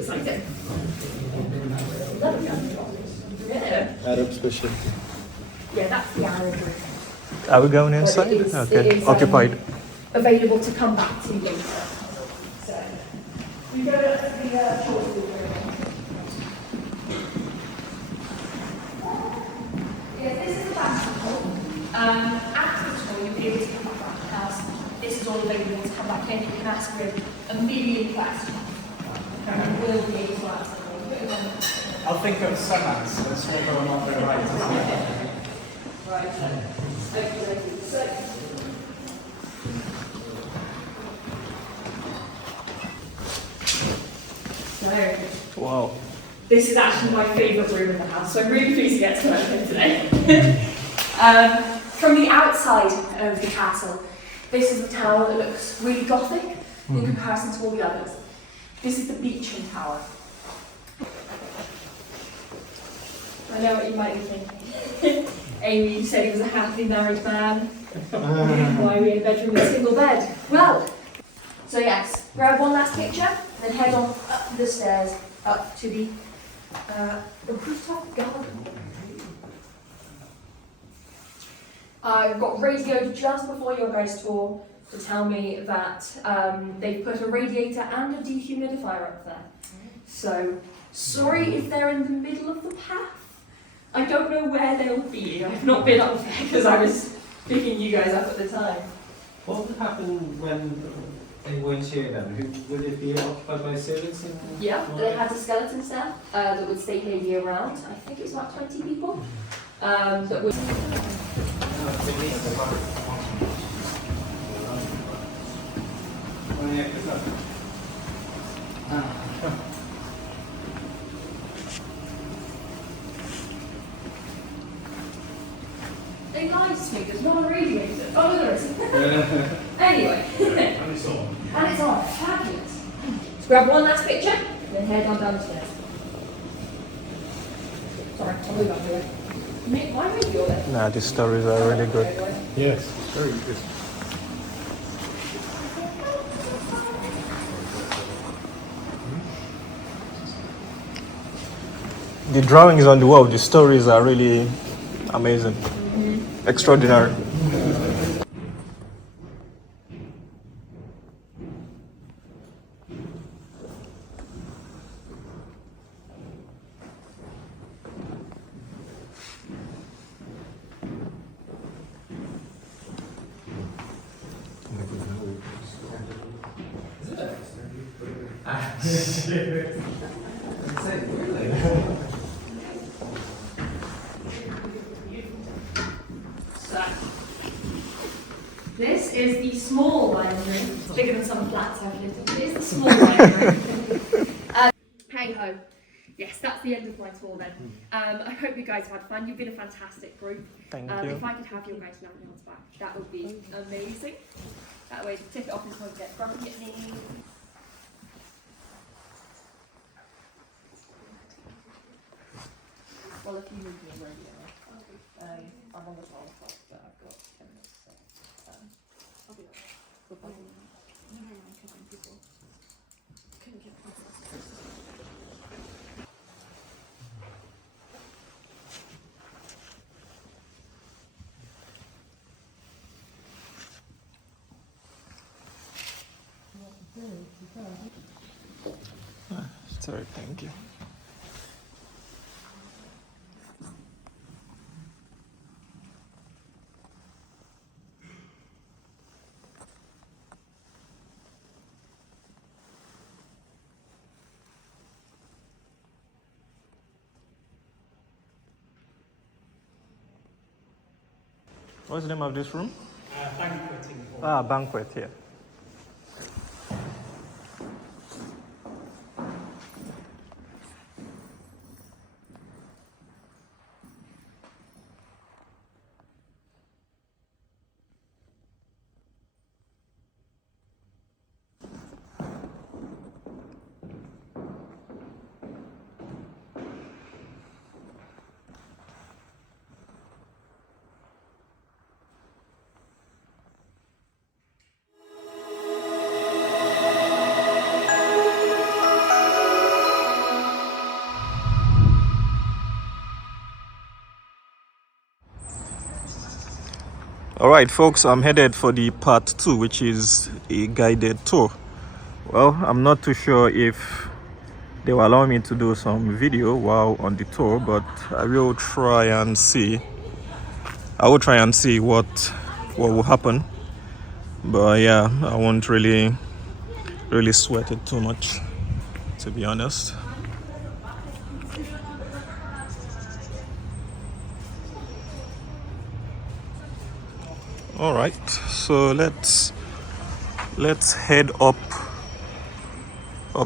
exciting. Yeah. Arab special. Yeah, that's the Arab room. Are we going But inside? it is, Okay, it is, occupied. Available to come back to later. So, we go to the short room. Yeah, this is the banquet hall. After the tour, you'll be able to come back around the house. This is all available to come back in. You can ask her a million questions. And we'll be able to answer them. I'll think of some answers, whether or not they're right. Right. Okay, so. So, Wow. this is actually my favourite room in the house, so I'm really pleased to get to work here today. From the outside of the castle, this is a tower that looks really gothic in comparison to all the others. This is the Beecham Tower. I know what you might be thinking. Amy, you said he was a happily married man. Why are we in a bedroom with a single bed? Well, so yes, grab one last picture, then head on up the stairs, up to the rooftop garden. I got radioed just before your guys' tour to tell me that they've put a radiator and a dehumidifier up there. So, sorry if they're in the middle of the path. I don't know where they'll be. I've not been up there because I was picking you guys up at the time. What would happen when they weren't here then? Would it be occupied by servants? Yeah, they had a skeleton staff that would stay here year round. I think it's about 20 people. That would. They lied to me, there's not a radiator. Oh, no, there is. Anyway. And it's on. And it's on. Fabulous. Let's grab one last picture, and then head on down the stairs. Sorry, I'll move on to it. Why are you there? Nah, these stories are really good. Yes, very good. The drawings on the wall, the stories are really amazing. Extraordinary. So, this is the small dining room. It's bigger than some flats I've lived in. It is the small dining room. Hey ho. Yes, that's the end of my tour then. I hope you guys had fun. You've been a fantastic group. Thank you. If I could have your guys' lapels back, that would be amazing. That way the ticket office won't get grumpy at me. Well, if you need me ready, I'm on the 12 o'clock, but I've got 10 minutes, so I'll be there. Goodbye. Sorry, thank you. What's the name of this room? Banqueting hall. Ah, banquet here. All right, folks, I'm headed for the part 2, which is a guided tour. Well, I'm not too sure if they will allow me to do some video while on the tour, but I will try and see. I will try and see what will happen. But yeah, I won't really sweat it too much, to be honest. All right, so let's head up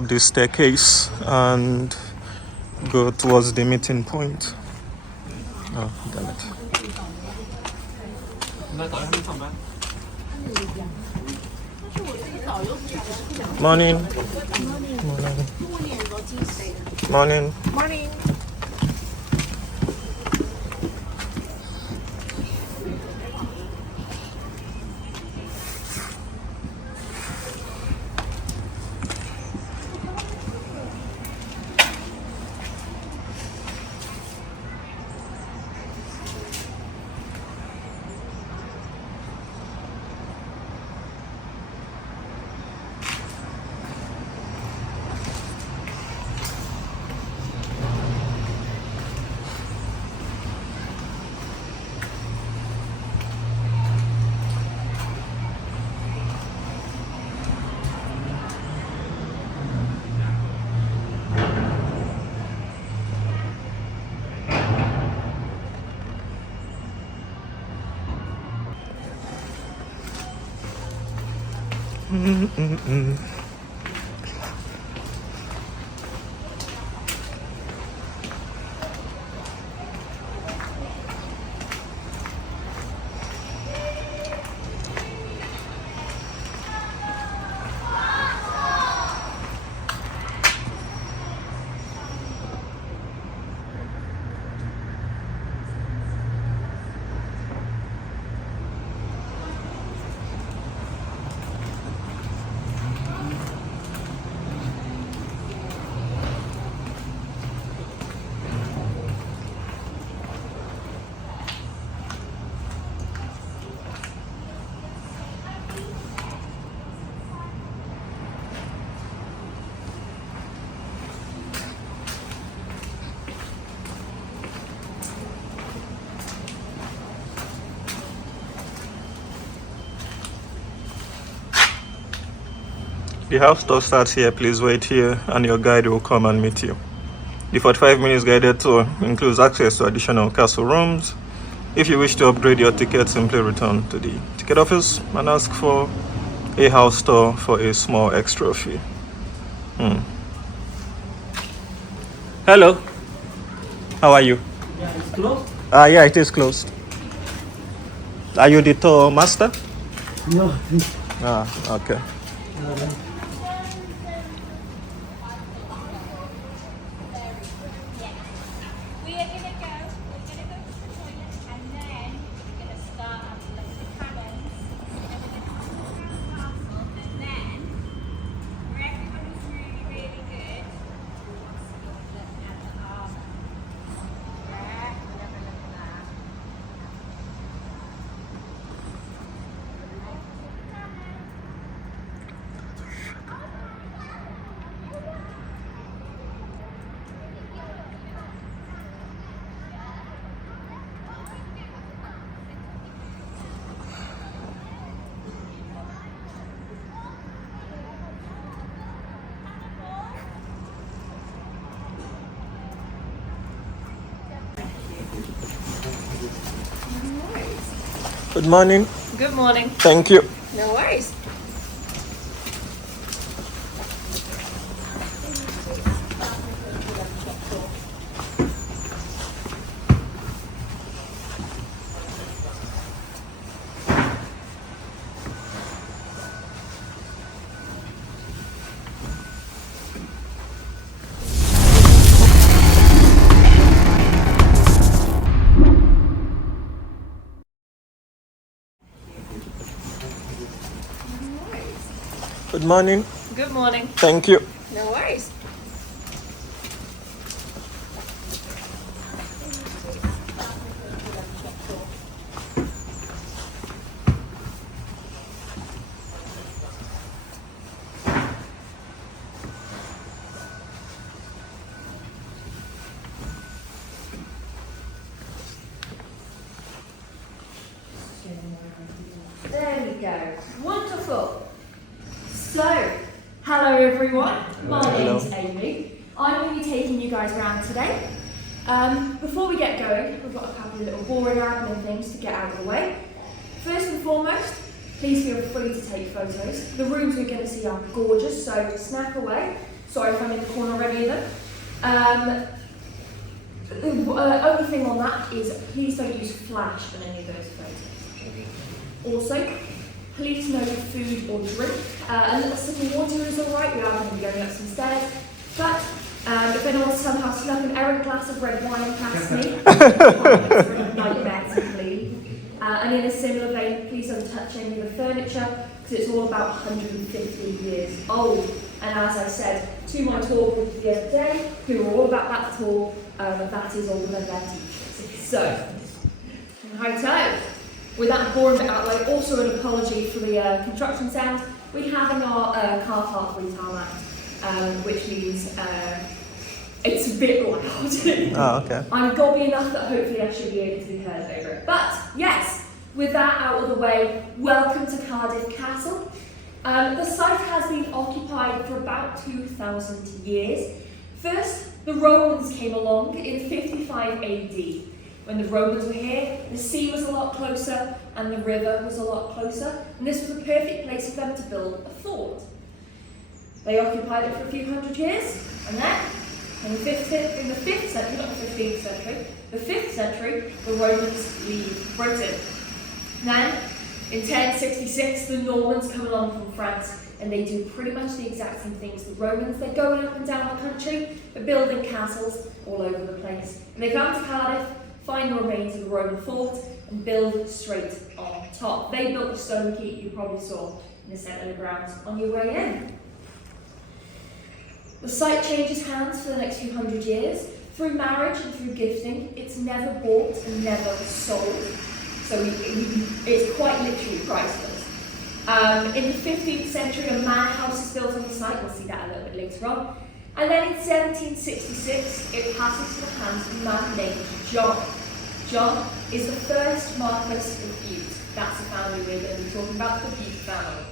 the staircase and go towards the meeting point. Oh, damn it. Morning. Morning. Morning. The house tour starts here. Please wait here and your guide will come and meet you. The 45 minutes guided tour includes access to additional castle rooms. If you wish to upgrade your ticket, simply return to the ticket office and ask for a house tour for a small extra fee. Hello. How are you? Yeah, it's closed? Yeah, it is closed. Are you the tour master? No. Okay. We are gonna go to the toilet and then we're gonna start up the cabins. And we're gonna come to the castle and then where everybody's really, really good. We want to look at the armor. Yeah, we'll have a look at that. Good morning. Good morning. Thank you. No worries. Good morning. Good morning. Thank you. No worries. Amy. I'm going to be taking you guys around today. Before we get going, we've got a couple of little boring admin things to get out of the way. First and foremost, please feel free to take photos. The rooms we're going to see are gorgeous, so snap away. Sorry if I'm in the corner already of them. The only thing on that is please don't use flash on any of those photos. Also, please no food or drink. A little sip of water is alright, we are going to be going up some stairs. But if anyone somehow snuck an errant glass of red wine past me, it's a nightmare to leave. And in a similar vein, please don't touch any of the furniture because it's all about 150 years old. And as I said to my tour group the other day, who were all about that tour, that is older than their teachers. So, righto. With that boring bit out of the way, also an apology for the construction sound. We have in our car park retail act, which means it's a bit loud. Oh, okay. I'm gobby enough that hopefully I should be able to be heard over it. But yes, with that out of the way, welcome to Cardiff Castle. The site has been occupied for about 2,000 years. First, the Romans came along in 55 AD. When the Romans were here, the sea was a lot closer and the river was a lot closer, and this was a perfect place for them to build a fort. They occupied it for a few hundred years, and then in the 5th century, not the 15th century, the 5th century, the Romans leave Britain. Then, in 1066, the Normans come along from France, and they do pretty much the exact same things as the Romans. They're going up and down the country, they're building castles all over the place. And they come to Cardiff, find the remains of the Roman fort, and build straight on top. They built the stone keep you probably saw in the centre of the grounds on your way in. The site changes hands for the next few hundred years. Through marriage and through gifting, it's never bought and never sold. So it's quite literally priceless. In the 15th century, a manor house is built on the site. We'll see that a little bit later on. And then in 1766, it passes to the hands of a man named John. John is the first Marquis of Bute. That's the family we're going to be talking about, the Bute family.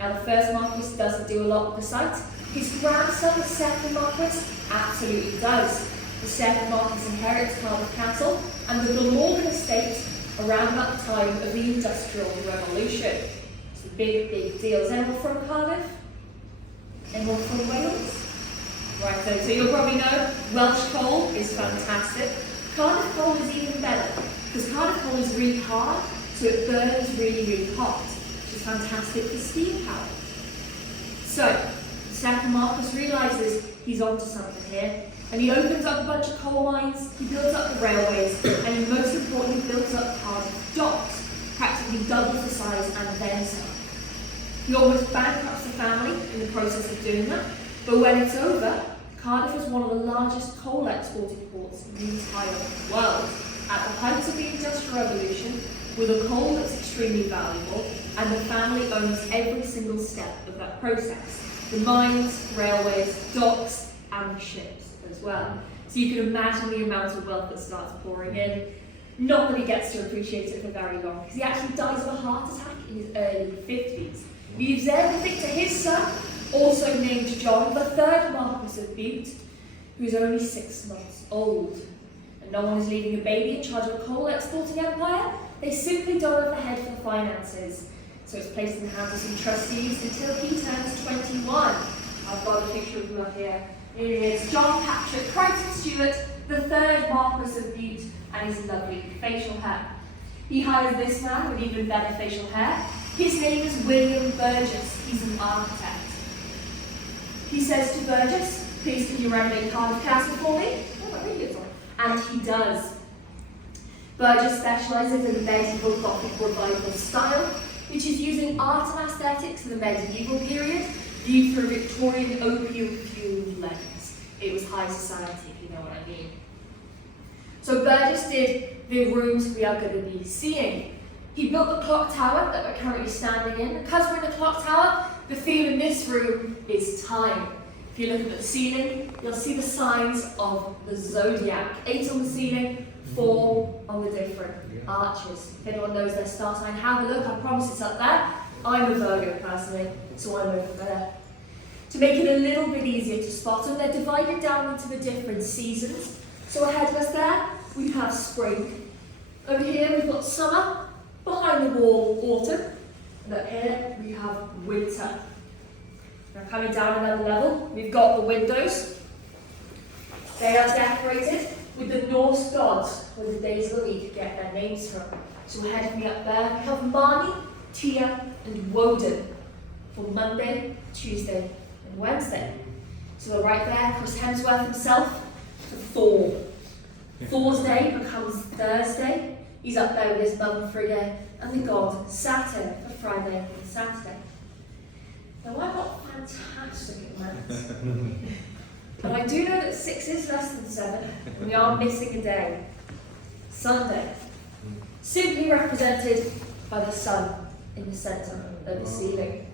Now, the first Marquis doesn't do a lot with the site. His grandson, the second Marquis, absolutely does. The second Marquis inherits Cardiff Castle and the Glamorgan estate around that time of the Industrial Revolution. It's a big, big deal. Is anyone from Cardiff? Anyone from Wales? Right, so you'll probably know Welsh coal is fantastic. Cardiff coal is even better because Cardiff coal is really hard, so it burns really, really hot, which is fantastic for steam power. So, the second Marquis realises he's onto something here, and he opens up a bunch of coal mines, he builds up the railways, and he most importantly builds up Cardiff docks, practically doubles the size and then some. He almost bankrupts the family in the process of doing that, but when it's over, Cardiff is one of the largest coal exporting ports in the entire world. At the height of the Industrial Revolution, with a coal that's extremely valuable, and the family owns every single step of that process. The mines, railways, docks, and the ships as well. So you can imagine the amount of wealth that starts pouring in. Not that he gets to appreciate it for very long, because he actually dies of a heart attack in his early 50s. Leaves everything to his son, also named John, the third Marquis of Bute, who's only 6 months old. And no one is leaving a baby in charge of a coal exporting empire. They simply don't have the head for the finances. So it's placed in the hands of some trustees until he turns 21. I've got a picture of him up here. It is John Patrick Crichton Stewart, the third Marquis of Bute, and his lovely facial hair. He hires this man with even better facial hair. His name is William Burgess. He's an architect. He says to Burgess, please can you renovate Cardiff Castle for me? Oh, that really is on. And he does. Burgess specialises in the medieval Gothic revival style, which is using art and aesthetics of the medieval period, viewed through a Victorian opium-fueled lens. It was high society, if you know what I mean. So Burgess did the rooms we are going to be seeing. He built the clock tower that we're currently standing in. Because we're in the clock tower, the theme in this room is time. If you look at the ceiling, you'll see the signs of the zodiac. 8 on the ceiling, 4 on the different arches. If anyone knows their star sign, have a look. I promise it's up there. I'm a Virgo personally, so I'm over there. To make it a little bit easier to spot them, they're divided down into the different seasons. So ahead of us there, we have spring. Over here we've got summer, behind the wall, autumn. And up here we have winter. Now coming down another level, we've got the windows. They are decorated with the Norse gods, where the days of the week get their names from. So ahead of me up there, we have Mani, Tia, and Woden for Monday, Tuesday, and Wednesday. To the right there, Chris Hemsworth himself for Thor. Thor's day becomes Thursday. He's up there with his mum Frigga, and the god Saturn for Friday and Saturday. Now I'm not fantastic at maths, but I do know that 6 is less than 7, and we are missing a day. Sunday, simply represented by the sun in the centre of the ceiling.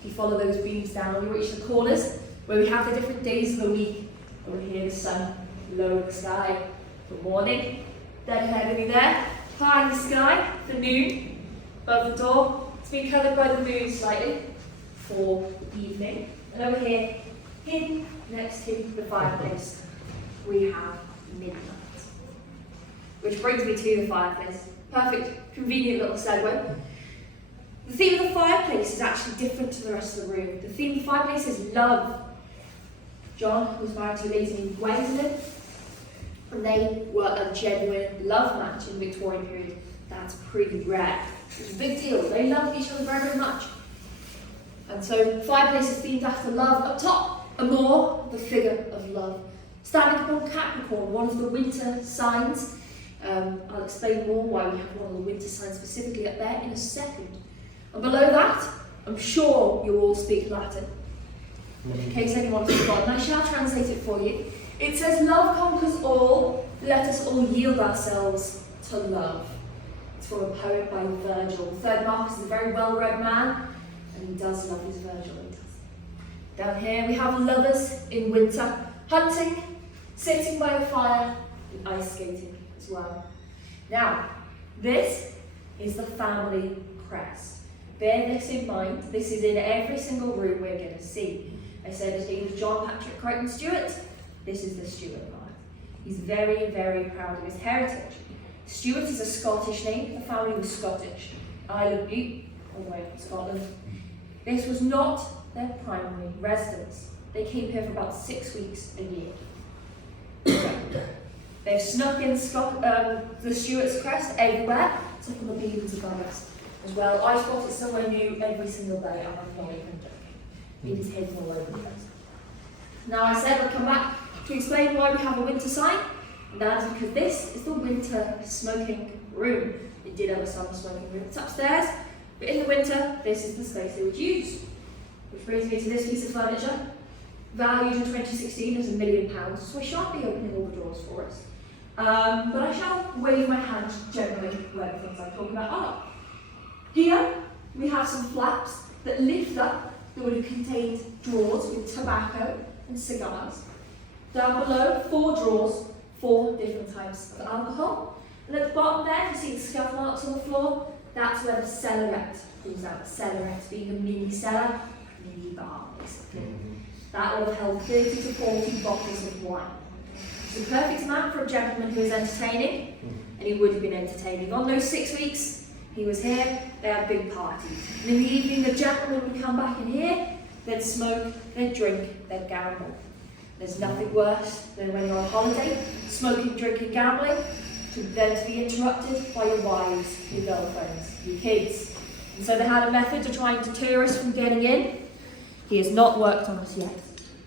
If you follow those beams down, you reach the corners where we have the different days of the week. Over here, the sun low in the sky for morning. Dead ahead of me there, high in the sky for noon. Above the door, it's been covered by the moon slightly for evening. And over here, hidden next to the fireplace, we have midnight. Which brings me to the fireplace. Perfect, convenient little segue. The theme of the fireplace is actually different to the rest of the room. The theme of the fireplace is love. John was married to a lady named Gwendolyn, and they were a genuine love match in the Victorian period. That's pretty rare. It's a big deal. They loved each other very, very much. And so fireplace is themed after love. Up top, Amor, the figure of love. Standing upon Capricorn, one of the winter signs. I'll explain more why we have one of the winter signs specifically up there in a second. And below that, I'm sure you all speak Latin. In case anyone has forgotten, I shall translate it for you. It says, love conquers all, let us all yield ourselves to love. It's from a poem by Virgil. The third Marcus is a very well-read man, and he does love his Virgil, he does. Down here we have lovers in winter, hunting, sitting by a fire, and ice skating as well. Now, this is the family crest. Bear this in mind, this is in every single room we're going to see. I said his name was John Patrick Crichton Stewart. This is the Stewart line. He's very, very proud of his heritage. Stewart is a Scottish name. The family was Scottish. Isle of Bute, all the way from Scotland. This was not their primary residence. They came here for about 6 weeks a year. They've snuck in the Stewart's crest everywhere. It's up on the beacons above us as well. I spot it somewhere new every single day. I'm not even joking. It is hidden all over the place. Now I said I'd come back to explain why we have a winter sign, and that is because this is the winter smoking room. It did have a summer smoking room. It's upstairs, but in the winter, this is the space they would use. Which brings me to this piece of furniture, valued in 2016 as £1 million, so I shan't be opening all the drawers for us. But I shall wave my hand generally where the things I talk about are. Here, we have some flaps that lift up that would have contained drawers with tobacco and cigars. Down below, 4 drawers, 4 different types of alcohol. And at the bottom there, you see the scuff marks on the floor. That's where the cellarette comes out. The cellarette being a mini cellar, mini bar, basically. That will have held 30 to 40 bottles of wine. It's a perfect amount for a gentleman who is entertaining, and he would have been entertaining. On those 6 weeks, he was here, they had big parties. And in the evening, the gentlemen would come back in here, they'd smoke, they'd drink, they'd gamble. There's nothing worse than when you're on holiday, smoking, drinking, gambling, then to be interrupted by your wives, your girlfriends, your kids. And so they had a method to try and deter us from getting in. He has not worked on us yet.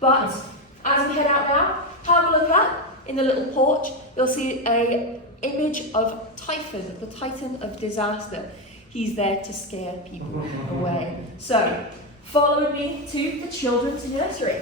But as we head out now, have a look up in the little porch, you'll see an image of Typhon, the Titan of disaster. He's there to scare people away. So, follow me to the children's nursery.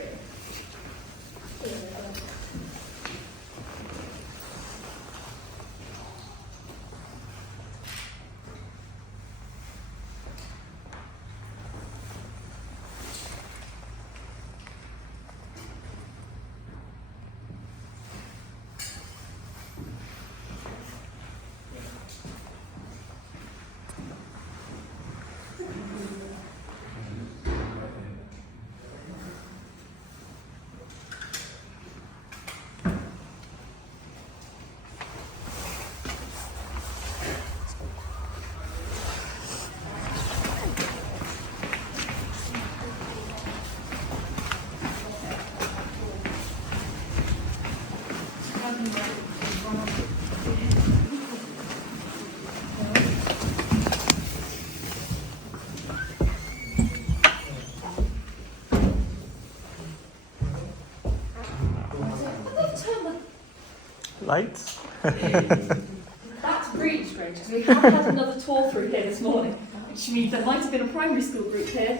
Lights? That's really strange because we have had another tour through here this morning, which means there might have been a primary school group here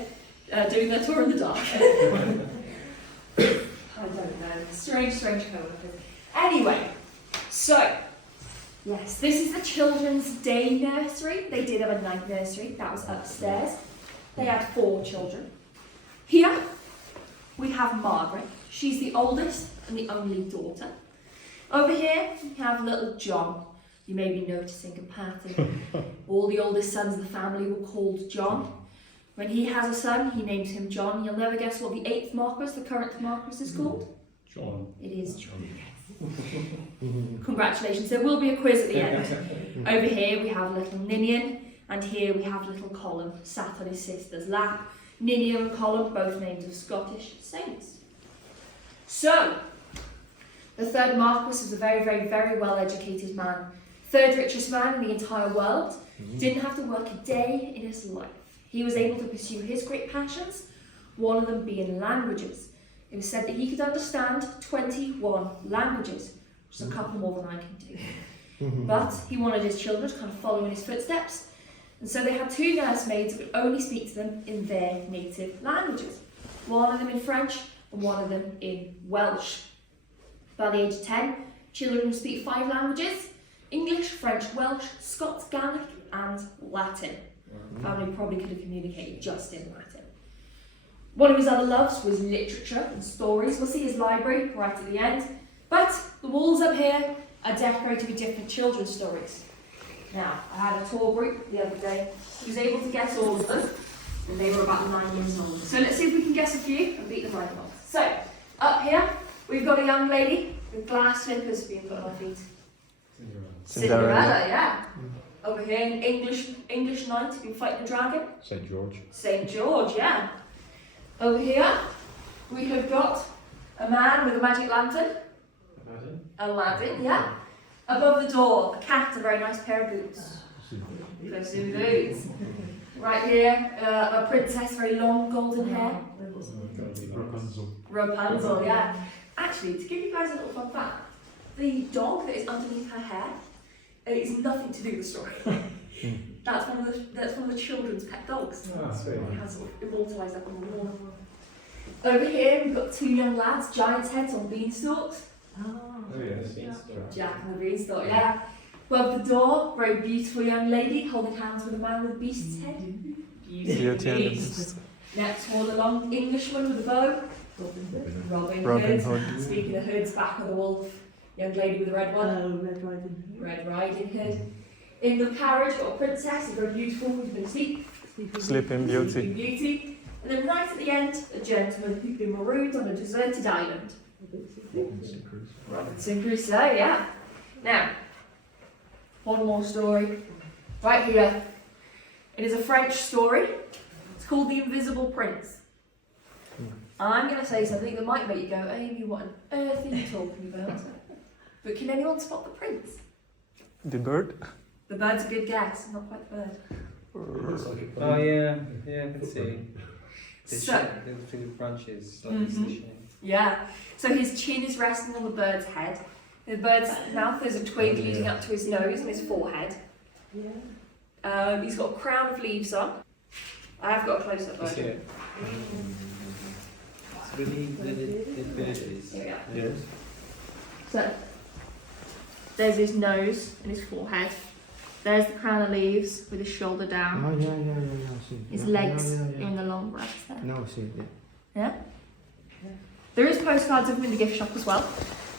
doing their tour in the dark. I don't know. Strange co-workers. Anyway, so yes, this is the children's day nursery. They did have a night nursery. That was upstairs. They had 4 children. Here we have Margaret. She's the oldest and the only daughter. Over here we have little John. You may be noticing a pattern. All the oldest sons of the family were called John. When he has a son, he names him John. You'll never guess what the 8th Marquis, the current Marquis, is called? John. It is John. Congratulations. There will be a quiz at the end. Over here we have little Ninian, and here we have little Colin sat on his sister's lap. Ninian and Colin, both names of Scottish saints. So, the 3rd Marquis was a very, very, very well-educated man. 3rd richest man in the entire world. Didn't have to work a day in his life. He was able to pursue his great passions, one of them being languages. It was said that he could understand 21 languages, which is a couple more than I can do. But he wanted his children to kind of follow in his footsteps, and so they had 2 nursemaids who could only speak to them in their native languages. One of them in French and one of them in Welsh. By the age of 10, children would speak 5 languages: English, French, Welsh, Scots, Gaelic and Latin. Family probably could have communicated just in Latin. One of his other loves was literature and stories. We'll see his library right at the end. But the walls up here are decorated with different children's stories. Now, I had a tour group the other day. He was able to guess all of them, and they were about 9 years old. So let's see if we can guess a few and beat them right off. So, up here, we've got a young lady with glass slippers being put on her feet. Cinderella, yeah. Over here, an English knight who's been fighting the dragon. St. George. St. George, yeah. Over here, we have got a man with a magic lantern. Aladdin, yeah. Above the door, a cat, a very nice pair of boots. Puss in Boots. Right here, a princess, very long golden hair. Rapunzel, yeah. Actually, to give you guys a little fun fact, the dog that is underneath her hair, it's nothing to do with the story. That's one of the children's pet dogs. It has immortalised up on the wall. Over here we've got 2 young lads, giant's heads on beanstalks. Jack and the beanstalk, yeah. Above the door, very beautiful young lady holding hands with a man with a beast's head. Beautiful beast. Next one along, Englishman with a bow. Robin Hood. Speaking of hoods, back of the wolf. Young lady with a red one. Red Riding Hood. In the carriage, got a princess, a very beautiful, who's been asleep. Sleeping Beauty. Sleeping Beauty. And then right at the end, a gentleman who's been marooned on a deserted island. Robinson Crusoe, yeah. Now, one more story. Right here. It is a French story. It's called The Invisible Prince. I'm going to say something that might make you go, Amy, what on earth are you talking about? But can anyone spot the prince? The bird? The bird's a good guess, not quite the bird. Oh yeah, I can see. So- The branches, like the shape. Yeah. So his chin is resting on the bird's head. The bird's mouth, there's a twig leading up to his nose and his forehead. He's got a crown of leaves on. I have got a close-up You see version. it? So the bird is. Here we are. Yes. So there's his nose and his forehead. There's the crown of leaves with his shoulder down. Oh, yeah, I see. His Yeah, legs yeah, are yeah. in the long grass there. No, I see, yeah. Yeah? There is postcards of him in the gift shop as well.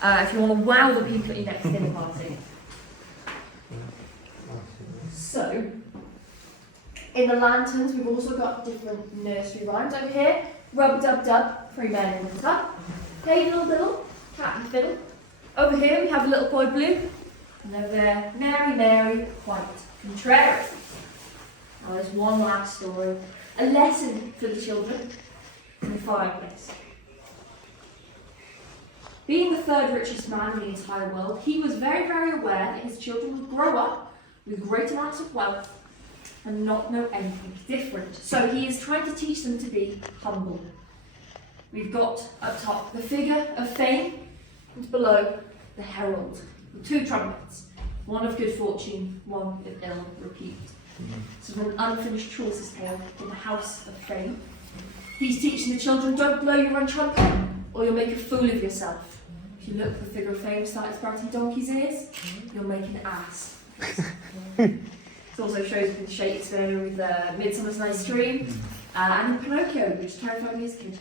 If you want to wow the people at your next dinner party. So, in the lanterns, we've also got different nursery rhymes over here. Rub-a-dub-dub, 3 men in the tub. Hey little diddle, cat and fiddle. Over here we have a little boy blue. And over there, Mary, Mary, quite contrary. Now there's one last story. A lesson for the children in the fireplace. being the third richest man in the entire world, he was very, very aware that his children would grow up with great amounts of wealth and not know anything different. So he is trying to teach them to be humble. We've got up top the figure of fame, and below the herald, with 2 trumpets, one of good fortune, one of ill repute. So from an unfinished Chaucer's tale in the house of fame, he's teaching the children, don't blow your own trumpet, or you'll make a fool of yourself. If you look at the figure of fame started sprouting donkey's ears, you'll make an ass. It also shows in Shakespeare with Midsummer's Night's Dream and in Pinocchio, which terrified me as a kid.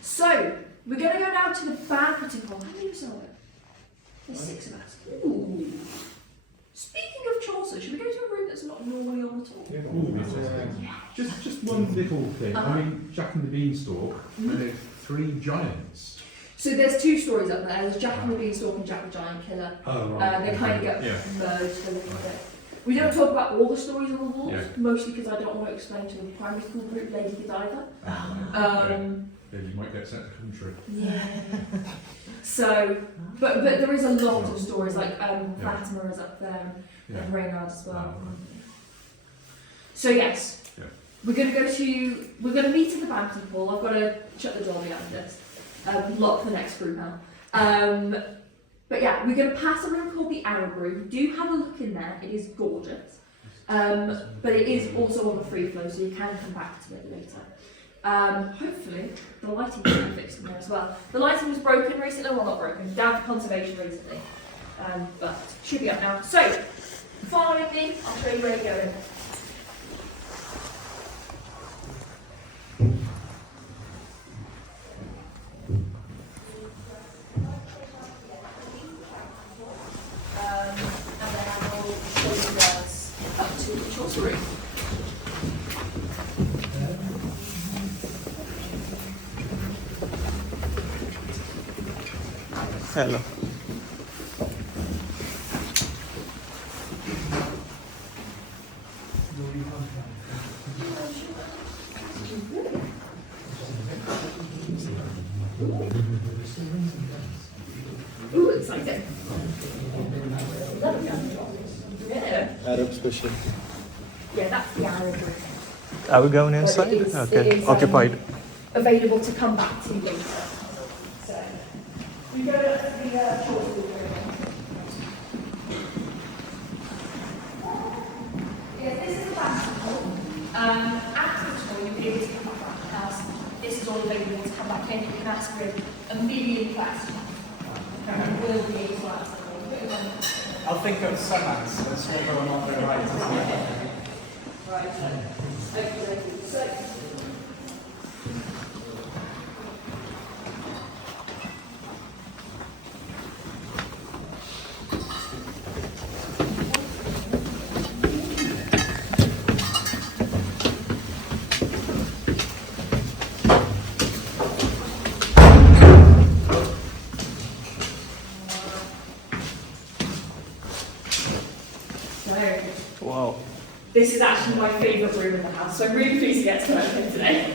So, we're going to go now to the banqueting hall. How many of us are there? There's 6 of us. Ooh. Speaking of Chaucer, should we go to a room that's not normally on at all? Just one little thing. Uh-huh. I mean, Jack and the Beanstalk, and there's 3 giants. So there's 2 stories up there. There's Jack and the Beanstalk and Jack the Giant Killer. Oh, They kind of get Yeah. merged a little bit. We don't talk about all the stories on the walls, Yeah. mostly because I don't want to explain to the primary school group Lady Godiva. Yeah, you might get sent to country. Yeah. So, but there is a lot of stories, like Fatima is up there, and Reynard as well. So yes, we're going to meet in the banqueting hall. I've got to shut the door behind this, lock the next group out. But yeah, we're going to pass a room called the Arab Room. Do have a look in there, it is gorgeous. But it is also on the free flow, so you can come back to it later. Hopefully, the lighting will be fixed in there as well. The lighting was broken recently, well not broken, down to conservation recently. But should be up now. So, following me, I'll show you where to go in. And then I will show you guys up to the Chaucer room. Hello. Ooh, exciting. Yeah. Arab special. Yeah, that's the Arab room. Are we going But inside? it is, Okay. Occupied. Available to come back to later. So, we go to the Chaucer room. Yeah, this is the banquet hall. After the tour, you'll be able to come back around the house. This is all available to come back in. You can ask for a million questions. And we will be able to answer them. I'll think of some answers, whether or not they're right. Right. Okay, so. Wow. This is actually my favourite room in the house, so I'm really pleased to get to work here today.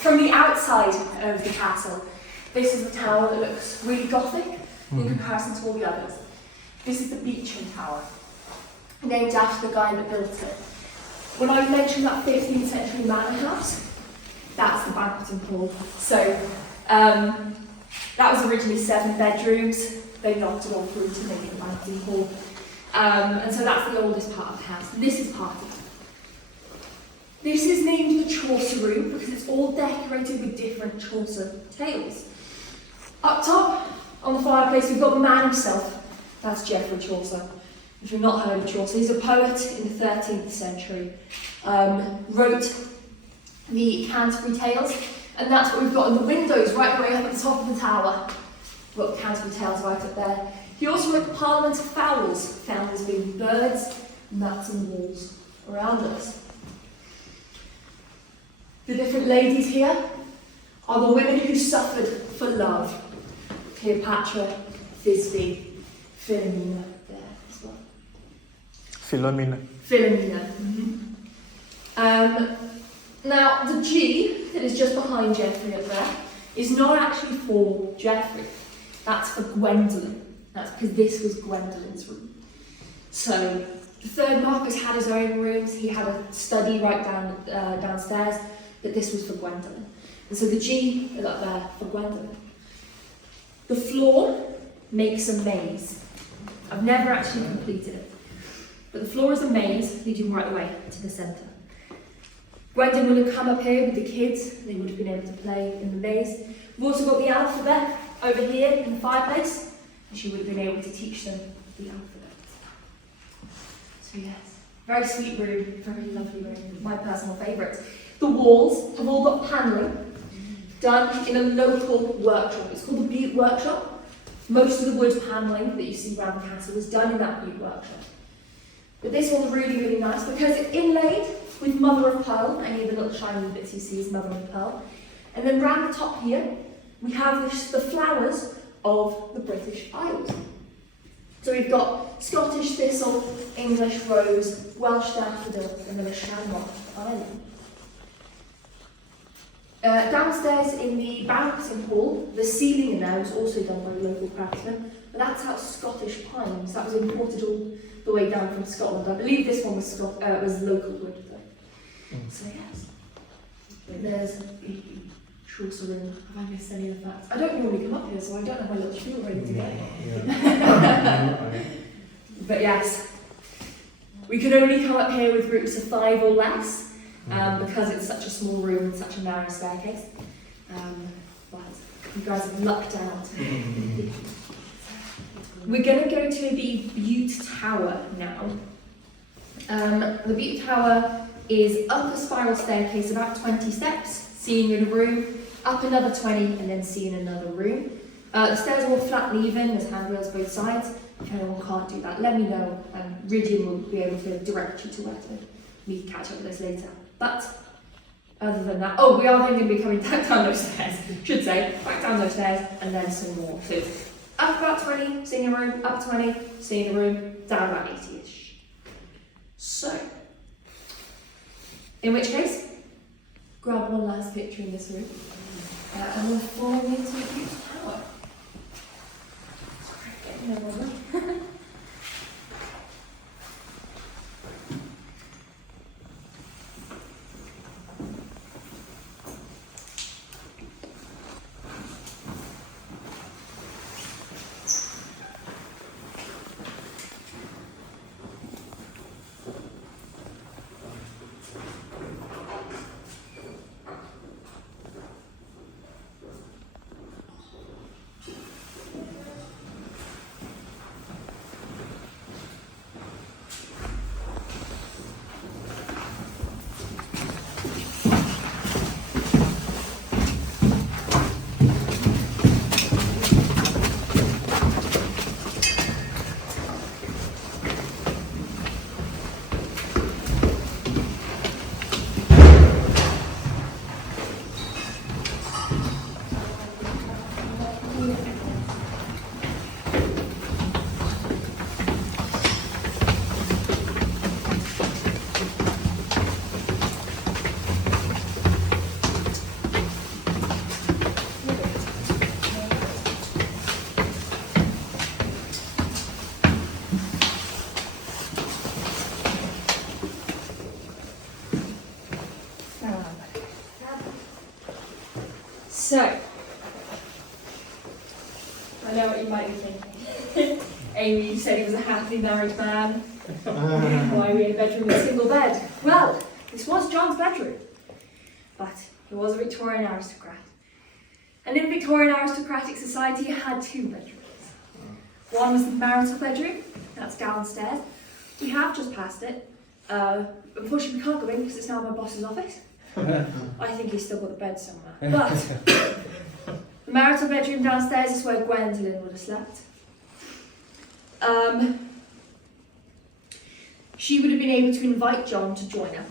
From the outside of the castle, this is the tower that looks really gothic in comparison to all the others. This is the Beauchamp Tower, named after the guy that built it. When I mentioned that 15th century manor house, that's the banqueting hall. So that was originally 7 bedrooms. They knocked it all through to make it a banqueting hall. And so that's the oldest part of the house. This is part of it. This is named the Chaucer room because it's all decorated with different Chaucer tales. Up top, on the fireplace, we've got the man himself. That's Geoffrey Chaucer. If you've not heard of Chaucer, he's a poet in the 13th century. Wrote the Canterbury Tales, and that's what we've got in the windows right the way up at the top of the tower. We've got the Canterbury Tales right up there. He also wrote the Parliament of Fowls, found as being birds, and that's in the walls around us. The different ladies here are the women who suffered for love. Cleopatra, Thisbe, Philomena there as well. Philomena. Philomena. Now, the G that is just behind Geoffrey up there is not actually for Geoffrey. That's for Gwendolyn. That's because this was Gwendolyn's room. So the third Marcus had his own rooms. He had a study right downstairs, but this was for Gwendolyn. And so the G is up there for Gwendolyn. The floor makes a maze. I've never actually completed it, but the floor is a maze leading right away to the centre. Gwendolyn would have come up here with the kids. They would have been able to play in the maze. We've also got the alphabet over here in the fireplace, and she would have been able to teach them the alphabet. So yes, very sweet room, very lovely room, my personal favourite. The walls have all got panelling done in a local workshop. It's called the Butte Workshop. Most of the wood panelling that you see around the castle was done in that Butte Workshop. But this one's really, really nice because it's inlaid with mother of pearl. Any of the little shiny bits you see is mother of pearl. And then round the top here, we have the flowers of the British Isles. So we've got Scottish thistle, English rose, Welsh daffodil, and then a shamrock island. Downstairs in the banqueting hall, the ceiling in there was also done by local craftsmen, but that's out Scottish pines. That was imported all the way down from Scotland. I believe this one was local wood though. So yes, there's the Chaucer room. Have I missed any of the facts? I don't normally come up here, so I don't have my little spiel ready to go. But yes, we could only come up here with groups of 5 or less. Because it's such a small room and such a narrow staircase. But you guys have lucked out. We're going to go to the Butte Tower now. The Butte Tower is up a spiral staircase about 20 steps, seeing in a room, up another 20 and then seeing another room. The stairs are all flat and even, there's handrails both sides. If anyone can't do that, let me know and Rydian will be able to direct you to where to. We can catch up with this later. But other than that, we are then going to be coming back down those stairs, should say, back down those stairs and then some more. So up about 20, seeing a room, up 20, seeing a room, down about 80-ish. So, in which case, grab one last picture in this room and we'll follow me into the Butte Tower. Sorry, getting there already. So, I know what you might be thinking. Amy, you said he was a happily married man. Why we had a bedroom with a single bed? Well, this was John's bedroom, but he was a Victorian aristocrat. And in Victorian aristocratic society, you had 2 bedrooms. One was the marital bedroom, that's downstairs. We have just passed it. Unfortunately, we can't go in because it's now my boss's office. I think he's still got the bed somewhere. But the marital bedroom downstairs is where Gwendolyn would have slept. She would have been able to invite John to join her.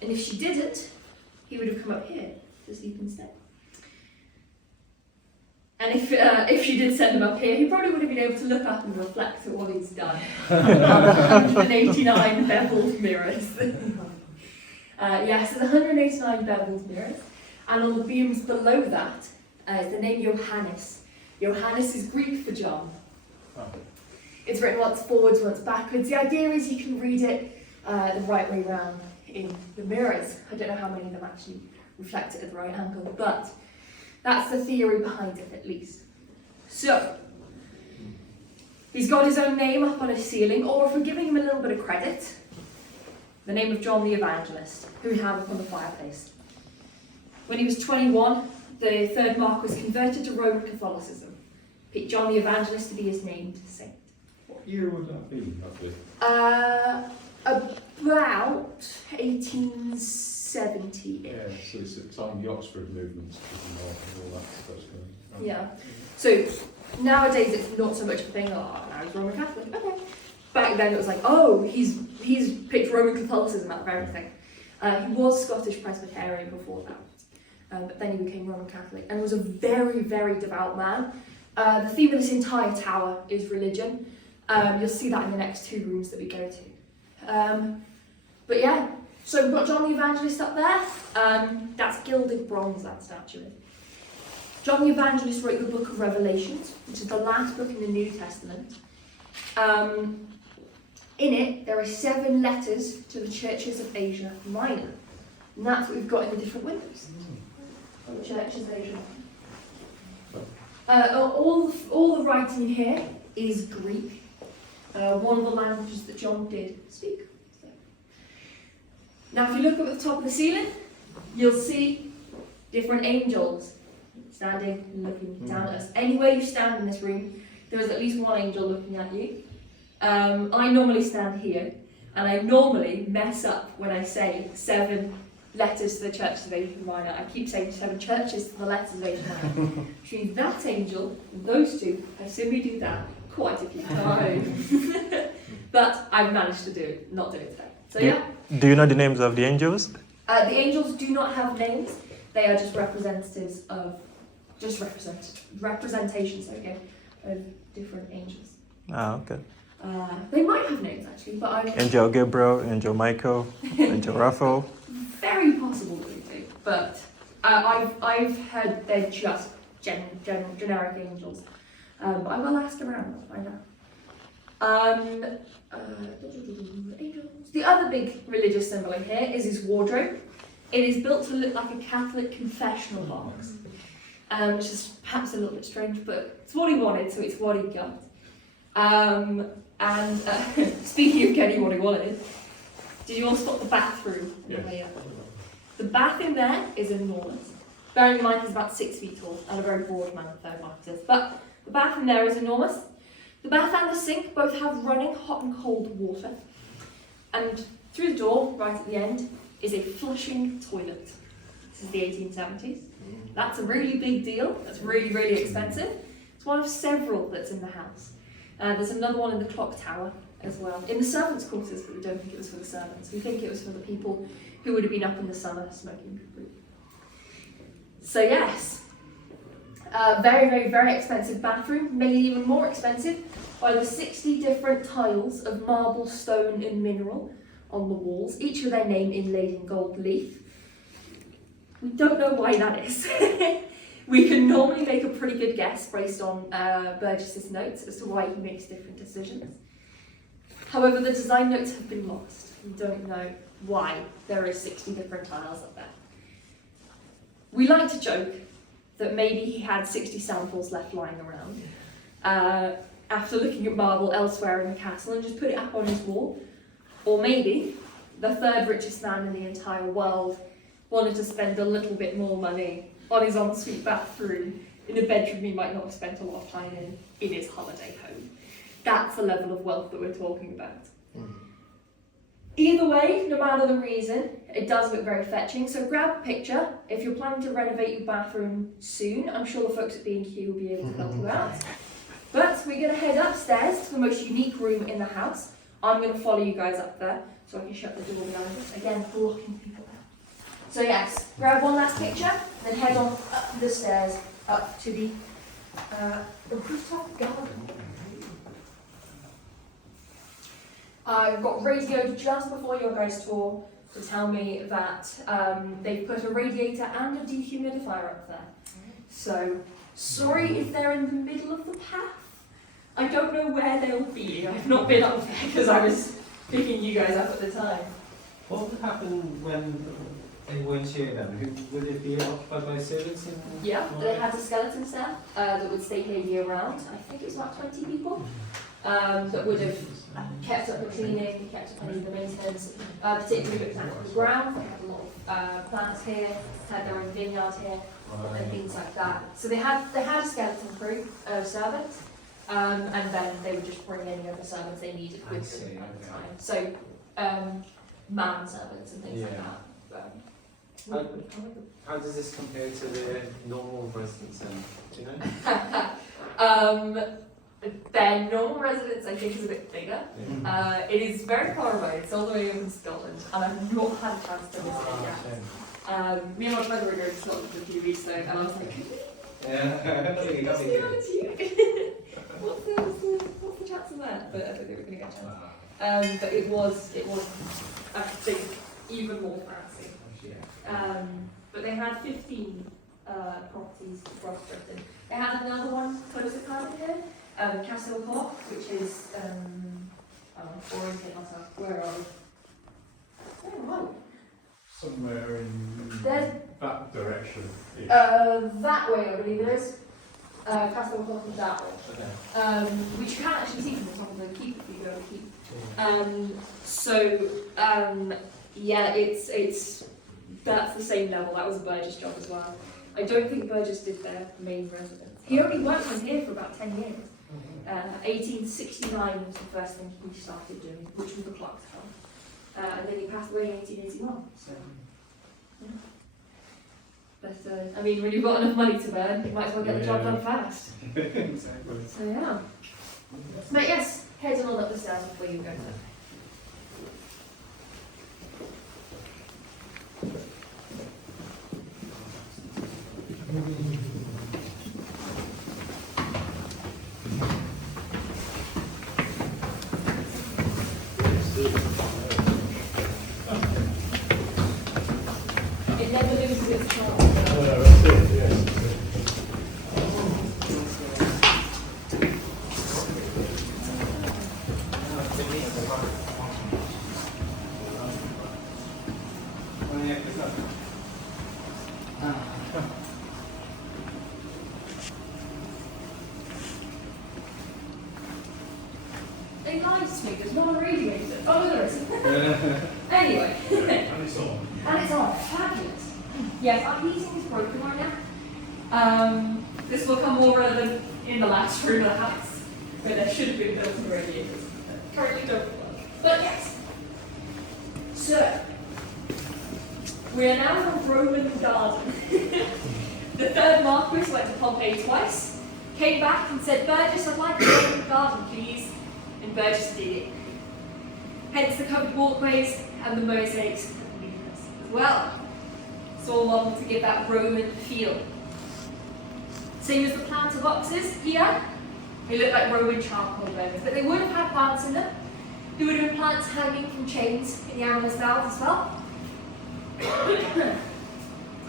And if she didn't, he would have come up here to sleep instead. And if she did send him up here, he probably would have been able to look up and reflect at what he's done. On the 189 beveled mirrors. Yes, there's 189 beveled mirrors. And on the beams below that is the name Johannes. Johannes is Greek for John. Oh. It's written once forwards, once backwards. The idea is you can read it the right way round in the mirrors. I don't know how many of them actually reflect it at the right angle, but that's the theory behind it at least. So, he's got his own name up on his ceiling, or if we're giving him a little bit of credit, the name of John the Evangelist, who we have up on the fireplace. When he was 21, the third mark was converted to Roman Catholicism. Picked John the Evangelist to be his named saint. What year would that be, roughly? About 1870. Yeah, so it's the time the Oxford movement's kicking off and all that stuff's going on. Yeah. So nowadays it's not so much a thing. Oh, now he's Roman Catholic. Okay. Back then it was like, oh, he's picked Roman Catholicism out of everything. He was Scottish Presbyterian before that, but then he became Roman Catholic and was a very, very devout man. The theme of this entire tower is religion. You'll see that in the next two rooms that we go to. But yeah, so we've got John the Evangelist up there. That's gilded bronze, that statue is. John the Evangelist wrote the book of Revelations, which is the last book in the New Testament. In it, there are 7 letters to the churches of Asia Minor. And that's what we've got in the different windows. The churches of Asia Minor. All the writing here is Greek, one of the languages that John did speak. So. Now, if you look up at the top of the ceiling, you'll see different angels standing and looking down at us. Anywhere you stand in this room, there is at least one angel looking at you. I normally stand here, and I normally mess up when I say 7 letters to the churches of Asia Minor. I keep saying 7 churches to the letters of Asia Minor. Which means that angel and those 2, I simply do that quite a few times. But I've managed to do it, not do it today. So yeah. Do you know the names of the angels? The angels do not have names. They are just representatives of, representations, okay, of different angels. Ah, okay. They might have names actually, but I'm Angel Gabriel, Angel Michael, Angel Raphael. very possible that they do. But I've heard they're just generic angels. But I will ask around to find out. Angels. The other big religious symbol in here is his wardrobe. It is built to look like a Catholic confessional box, which is perhaps a little bit strange, but it's what he wanted, so it's what he got. Speaking of getting what he wanted, did you all spot the bathroom? Yes. The bath in there is enormous. Bearing in mind he's about 6 feet tall and a very broad man, third mark is. But the bath in there is enormous. The bath and the sink both have running hot and cold water. And through the door, right at the end, is a flushing toilet. This is the 1870s. That's a really big deal. That's really, really expensive. It's one of several that's in the house. There's another one in the clock tower as well. In the servants' quarters, but we don't think it was for the servants. We think it was for the people who would have been up in the summer smoking. So yes, very, very, very expensive bathroom, made even more expensive by the 60 different tiles of marble, stone and mineral on the walls, each with their name inlaid in gold leaf. We don't know why that is. We can normally make a pretty good guess based on Burgess's notes as to why he makes different decisions. However, the design notes have been lost. We don't know why there are 60 different tiles up there. We like to joke that maybe he had 60 samples left lying around after looking at marble elsewhere in the castle and just put it up on his wall. Or maybe the third richest man in the entire world wanted to spend a little bit more money on his ensuite bathroom in a bedroom he might not have spent a lot of time in his holiday home. That's the level of wealth that we're talking about. Either way, no matter the reason, it does look very fetching. So grab a picture. If you're planning to renovate your bathroom soon, I'm sure the folks at B&Q will be able to help you out. But we're going to head upstairs to the most unique room in the house. I'm going to follow you guys up there so I can shut the door behind us. Again, blocking people out. So yes, grab one last picture, then head on up the stairs, up to the rooftop garden. I've got radioed just before your guys' tour to tell me that they've put a radiator and a dehumidifier up there. So, sorry if they're in the middle of the path. I don't know where they'll be. I've not been up there because I was picking you guys up at the time. What would happen when they weren't here then? Would it be occupied by servants? Yeah, they had a skeleton staff that would stay here year round. I think it was about 20 people that would have kept up the cleaning, kept up any of the maintenance, particularly looked after the ground. They had a lot of plants here, had their own vineyard here, and things like that. So they had a skeleton crew of servants, and then they would just bring any other servants they needed with them at the time. So man servants and things like that. How does this compare to the normal residents then? Do you know? Their normal residence, I think, is a bit bigger. It is very far away. It's all the way up in Scotland, and I've not had a chance to visit it yet. Me and my brother were going to Scotland for a few weeks though, and I was like, what's the chance of that? But I don't think we're going to get a chance. But it was, I think, even more fancy. But they had 15 properties across Britain. They had another one close at hand here, Castle Hawk, which is, orientate myself. Where are we? Oh, Somewhere in There's, that direction. that way, I believe it is. Castle Hawk is that way. Which you can't actually see from the top of the keep if you go to the keep. Yeah, it's that's the same level. That was a Burgess job as well. I don't think Burgess did their main residence. He only worked in here for about 10 years. 1869 was the first thing he started doing, which was the clock's job. And then he passed away in 1881. So, yeah. But I mean, when you've got enough money to burn, you might as well get the job done fast. Exactly. So yeah. But yes, head on up the stairs before you go there. It never loses its charm. They lied to me, there's not a radiator. Oh, no, there is. Anyway. And it's on. And it's on. Fabulous. Yes, our heating is broken right now. This will come more relevant in the last room of the house, where there should have been built-in radiators. Currently don't work. But yes. So, we are now in a Roman garden. The third Marquis went to Pompeii twice, came back and said, Burgess, I'd like a Roman garden, please. And Burgess did it. Hence the covered walkways and the mosaics as well. It's all modeled to give that Roman feel. Same as the planter boxes here. They look like Roman charcoal bones, but they would have had plants in them. There would have been plants hanging from chains in the animals' mouths as well.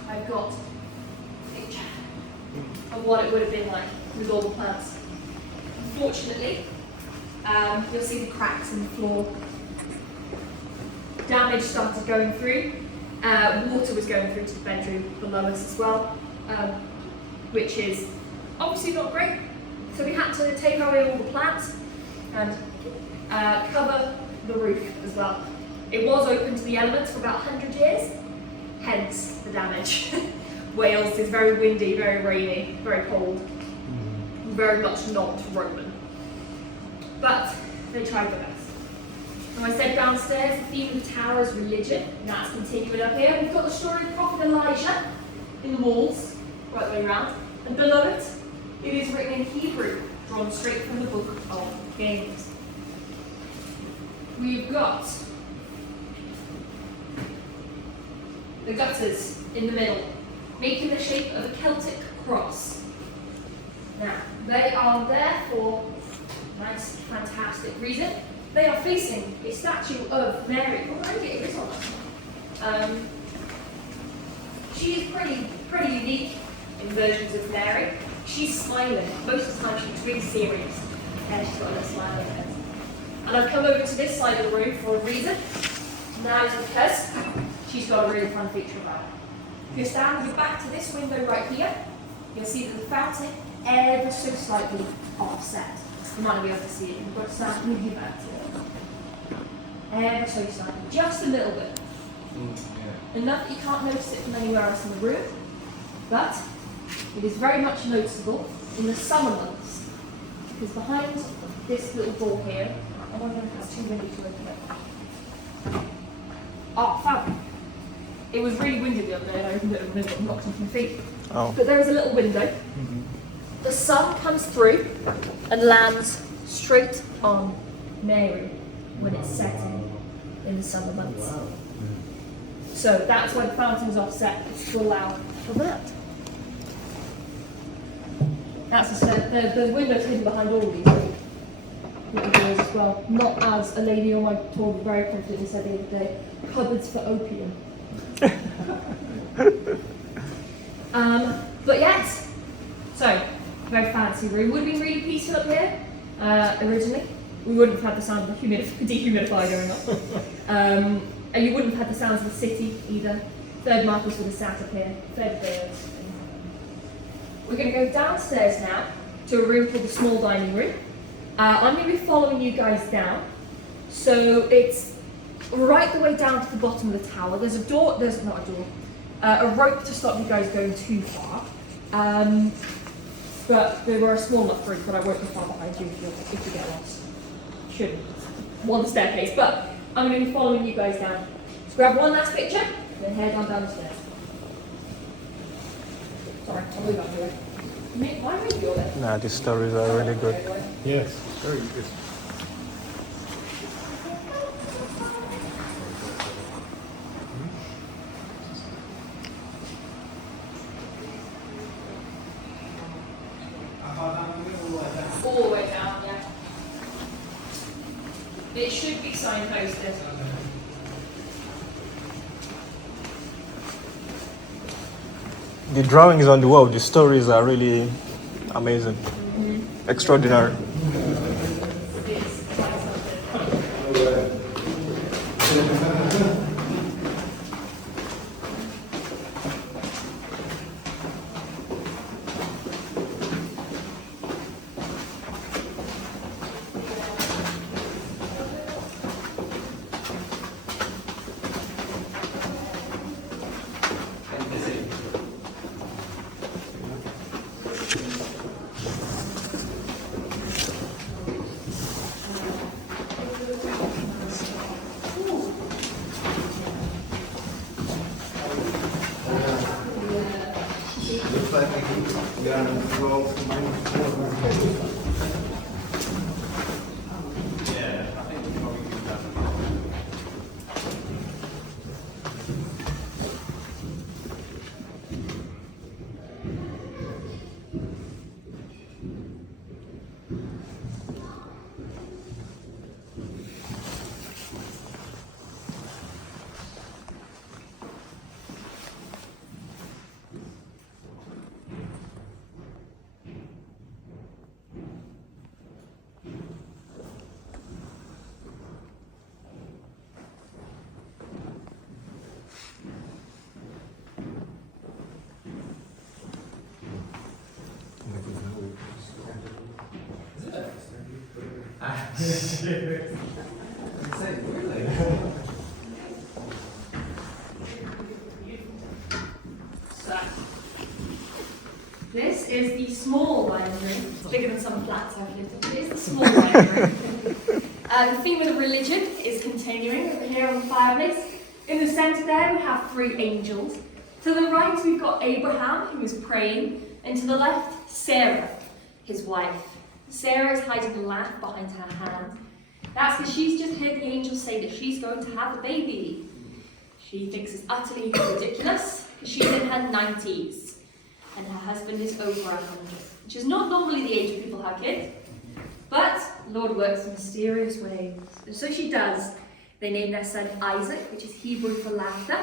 I've got a picture of what it would have been like with all the plants. Unfortunately, you'll see the cracks in the floor. Damage started going through. Water was going through to the bedroom below us as well, which is obviously not great. So we had to take away all the plants and cover the roof as well. It was open to the elements for about 100 years, hence the damage. Wales is very windy, very rainy, very cold, very much not Roman. But they tried their best. Now I said downstairs, the theme of the tower is religion, and that's continuing up here. We've got the story of Prophet Elijah in the walls, right the way around. And below it, it is written in Hebrew, drawn straight from the book of Kings. We've got the gutters in the middle, making the shape of a Celtic cross. Now, they are there for a nice, fantastic reason. They are facing a statue of Mary. Oh, I get this on. She is pretty unique in versions of Mary. She's smiling. Most of the time she looks really serious. And she's got a little smile on her face. And I've come over to this side of the room for a reason. And that is because she's got a really fun feature about her. If you stand with your back to this window right here, you'll see that the fountain ever so slightly offset. You might not be able to see it, you've got to stand with your back to it. Ever so slightly, just a little bit. Enough that you can't notice it from anywhere else in the room, but it is very much noticeable in the summer months, because behind this little door here, I wonder if it has two windows to open it. Oh, fab! It was really windy the other day and I opened it and it got knocked off my feet. Oh. But there is a little window. The sun comes through and lands straight on Mary when it's setting in the summer months. So that's why the fountain's offset, it's to allow for that. That's the window's hidden behind all of these little doors as well. Not as a lady on my tour very confidently said the other day, cupboards for opium. But yes, so very fancy room. Would have been really peaceful up here originally. We wouldn't have had the sound of the dehumidifier going on. And you wouldn't have had the sounds of the city either. Third Marcus would have sat up here, fed birds. We're going to go downstairs now to a room called the small dining room. I'm going to be following you guys down. So it's right the way down to the bottom of the tower. There's a door, there's not a door, a rope to stop you guys going too far. But they were a small enough group that I won't be far behind you if you get lost. Shouldn't. One staircase, but I'm going to be following you guys down. So grab one last picture, and then head on down the stairs. Sorry, I'll move up here. Why are you there? Nah, these stories are really good. Yes, very good. All the way down, yeah. It should be signposted. The drawings on the wall, the stories are really amazing, extraordinary. It's quite something. Looks like we are involved. Yeah, I think we probably do that. So, this is the small dining room. It's bigger than some flats I've lived in. It is the small dining room. The theme of the religion is continuing over here on the fireplace. In the centre there we have three angels. To the right we've got Abraham, who is praying, and to the left Sarah, his wife. Sarah is hiding a lamp behind her hand. That's because she's just heard the angels say that she's going to have a baby. She thinks it's utterly ridiculous because she's in her 90s and her husband is over 100, which is not normally the age when people have kids. But the Lord works in mysterious ways. And so she does They named their son Isaac, which is Hebrew for laughter.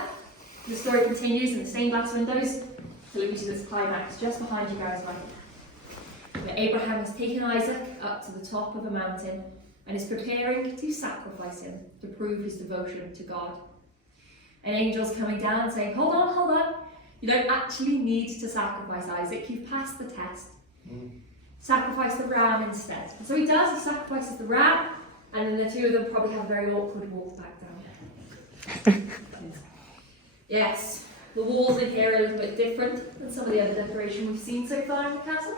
The story continues in the stained glass windows till it reaches its climax just behind you guys, where Abraham has taken Isaac up to the top of a mountain and is preparing to sacrifice him to prove his devotion to God. An angel's coming down saying, hold on, you don't actually need to sacrifice Isaac, you've passed the test. Sacrifice the ram instead. And so he does, he sacrifices the ram, and then the two of them probably have a very awkward walk back down. Yes, the walls in here are a little bit different than some of the other decoration we've seen so far in the castle.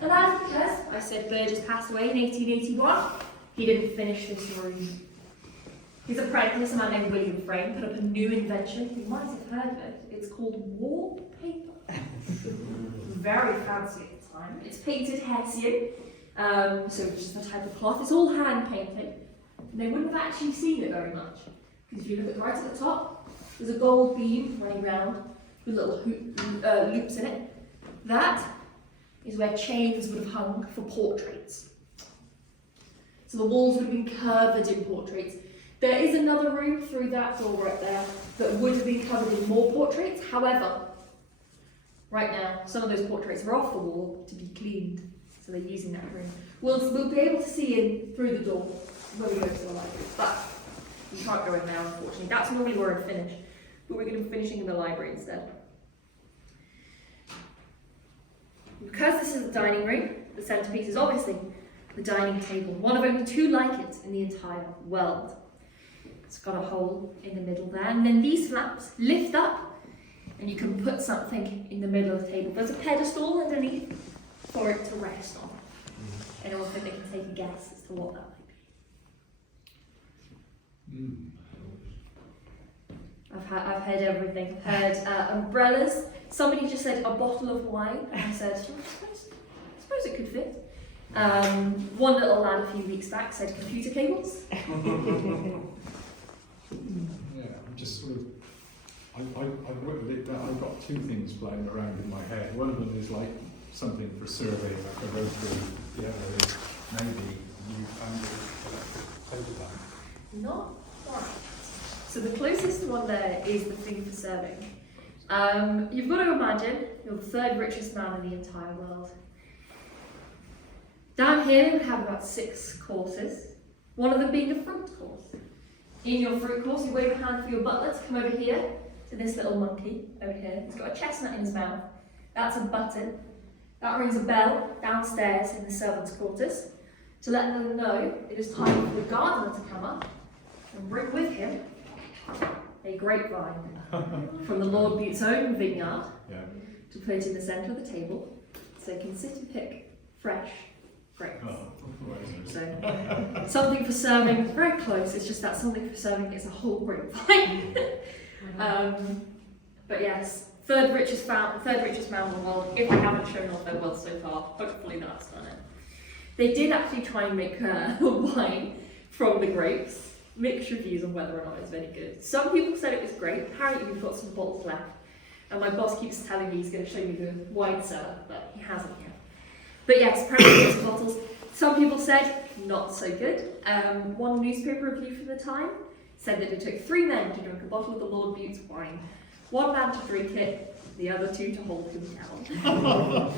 And that's because I said Burgess passed away in 1881. He didn't finish this room. His apprentice, a man named William Frame, put up a new invention. You might have heard of it. It's called wallpaper. Very fancy at the time. It's painted Hessian, so it's just a type of cloth. It's all hand painted. And they wouldn't have actually seen it very much. Because if you look at right at the top, there's a gold beam running round with little loops in it. That is where chains would have hung for portraits. So the walls would have been covered in portraits. There is another room through that door right there that would have been covered in more portraits. However, right now, some of those portraits are off the wall to be cleaned. So they're using that room. We'll be able to see in through the door when we go to the library. But you can't go in now, unfortunately. That's normally where I'd finish. But we're going to be finishing in the library instead. Because this is the dining room, the centerpiece is obviously the dining table. One of only two like it in the entire world. It's got a hole in the middle there, and then these flaps lift up, and you can put something in the middle of the table. There's a pedestal underneath for it to rest on. Anyone think they can take a guess as to what that might be? I've heard everything. I've heard umbrellas. Somebody just said a bottle of wine, and I said, I suppose it could fit. One little lad a few weeks back said computer cables. Yeah, I'm just sort of. I've whittled it down. I've got two things flying around in my head. One of them is like something for surveying, like a rotary. The other is maybe you found it photograph. Not quite. So the closest one there is the thing for serving. You've got to imagine you're the third richest man in the entire world. Down here we have about 6 courses, one of them being the fruit course. In your fruit course, you wave a hand for your butler to come over here to this little monkey over here. He's got a chestnut in his mouth. That's a button. That rings a bell downstairs in the servants' quarters to let them know it is time for the gardener to come up and bring with him a grapevine from the Lord Bute's own vineyard to put in the centre of the table so they can sit and pick fresh grapes. So something for serving, very close, it's just that something for serving is a whole grapevine. But yes, third richest man in the world. If they haven't shown off their wealth so far, hopefully that's done it. They did actually try and make wine from the grapes. Mixed reviews on whether or not it's very good. Some people said it was great. Apparently we've got some bottles left. And my boss keeps telling me he's going to show me the wine cellar, but he hasn't yet. But yes, apparently there's bottles. Some people said not so good. One newspaper review from the time said that it took 3 men to drink a bottle of the Lord Bute's wine. 1 man to drink it, the other 2 to hold him down.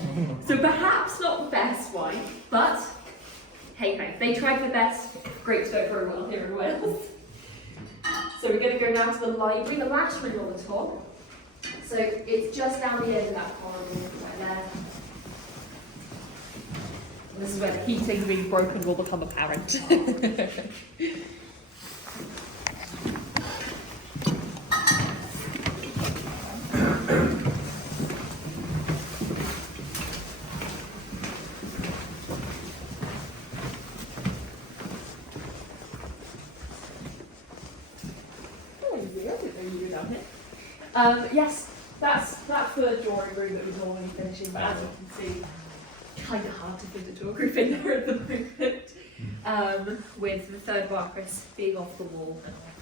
So perhaps not the best wine, but hey ho, they tried their best. Grapes don't grow well here in Wales. So we're going to go now to the library, the last room on the tour. So it's just down the end of that corridor right there. And this is where the heating being broken will become apparent. Yes, that's that third drawing room that we're normally finishing, but as you can see, kind of hard to fit a tour group in there at the moment, with the third Barkris being off the wall and all.